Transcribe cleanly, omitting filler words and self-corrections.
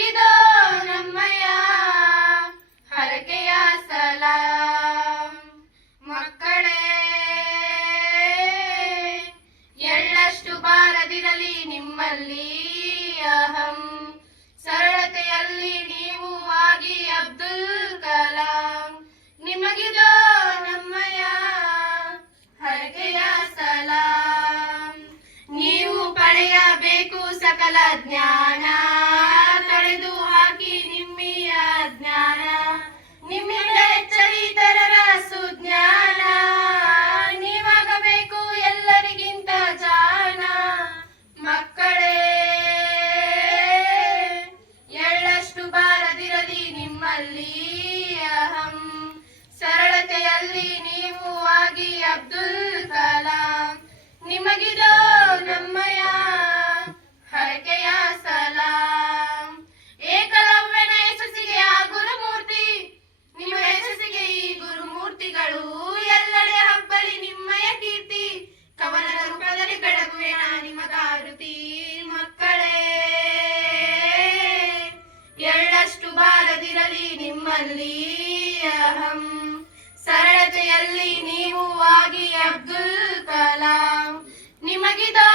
ನಿಮಗಿದೋ ನಮ್ಮಯ ಹರಕೆಯ ಸಲಾಂ. ಮಕ್ಕಳೇ, ಎಳ್ಳಷ್ಟು ಬಾರದಿರಲಿ ನಿಮ್ಮಲ್ಲಿ ಅಹಂ. ಸರಳತೆಯಲ್ಲಿ ನೀವು ಆಗಿ ಅಬ್ದುಲ್ ಕಲಾಂ. ನಿಮಗಿದೋ ನಮ್ಮಯ ಹರಕೆಯ ಸಲಾಂ. ನೀವು ಪಡೆಯಬೇಕು ಸಕಲ ಜ್ಞಾನ, ತೊಳೆದು ಹಾಕಿ ನಿಮ್ಮಿಯ ಜ್ಞಾನ. ನಿಮ್ಮಿಂದ ಹೆಚ್ಚಲಿ ಇತರರ ಸುಜ್ಞಾನ, ನೀವಾಗಬೇಕು ಎಲ್ಲರಿಗಿಂತ ಜಾಣ. ಮಕ್ಕಳೇ, ಎಳ್ಳಷ್ಟು ಬಾರದಿರಲಿ ನಿಮ್ಮಲ್ಲಿ ಅಹಂ. ಸರಳತೆಯಲ್ಲಿ ನೀವು ಆಗಿ ಅಬ್ದುಲ್ ಕಲಾಂ. ನಿಮಗಿದೋ ನಮ್ಮಯ ಹರಕೆಯ ಸಲಾಂ. ಏಕಲವ್ಯನ ಯಶಸ್ಸಿಗೆ ಆ ಗುರುಮೂರ್ತಿ, ನಿಮ್ಮ ಯಶಸ್ಸಿಗೆ ಈ ಗುರುಮೂರ್ತಿಗಳು ಎಲ್ಲೆಡೆ ಹಬ್ಬಲಿ ನಿಮ್ಮಯ ಕೀರ್ತಿ. ಕವನದ ರೂಪದಲ್ಲಿ ಬೆಳಗುವೆ ನಿಮಗಾರುತಿ. ಮಕ್ಕಳೇ, ಎಳ್ಳಷ್ಟು ಬಾರದಿರಲಿ ನಿಮ್ಮಲ್ಲಿ ಅಹಂ. ಸರಳತೆಯಲ್ಲಿ ನೀವು ಆಗಿ ಅಬ್ದುಲ್ ಕಲಾಂ. ನಿಮಗಿದೋ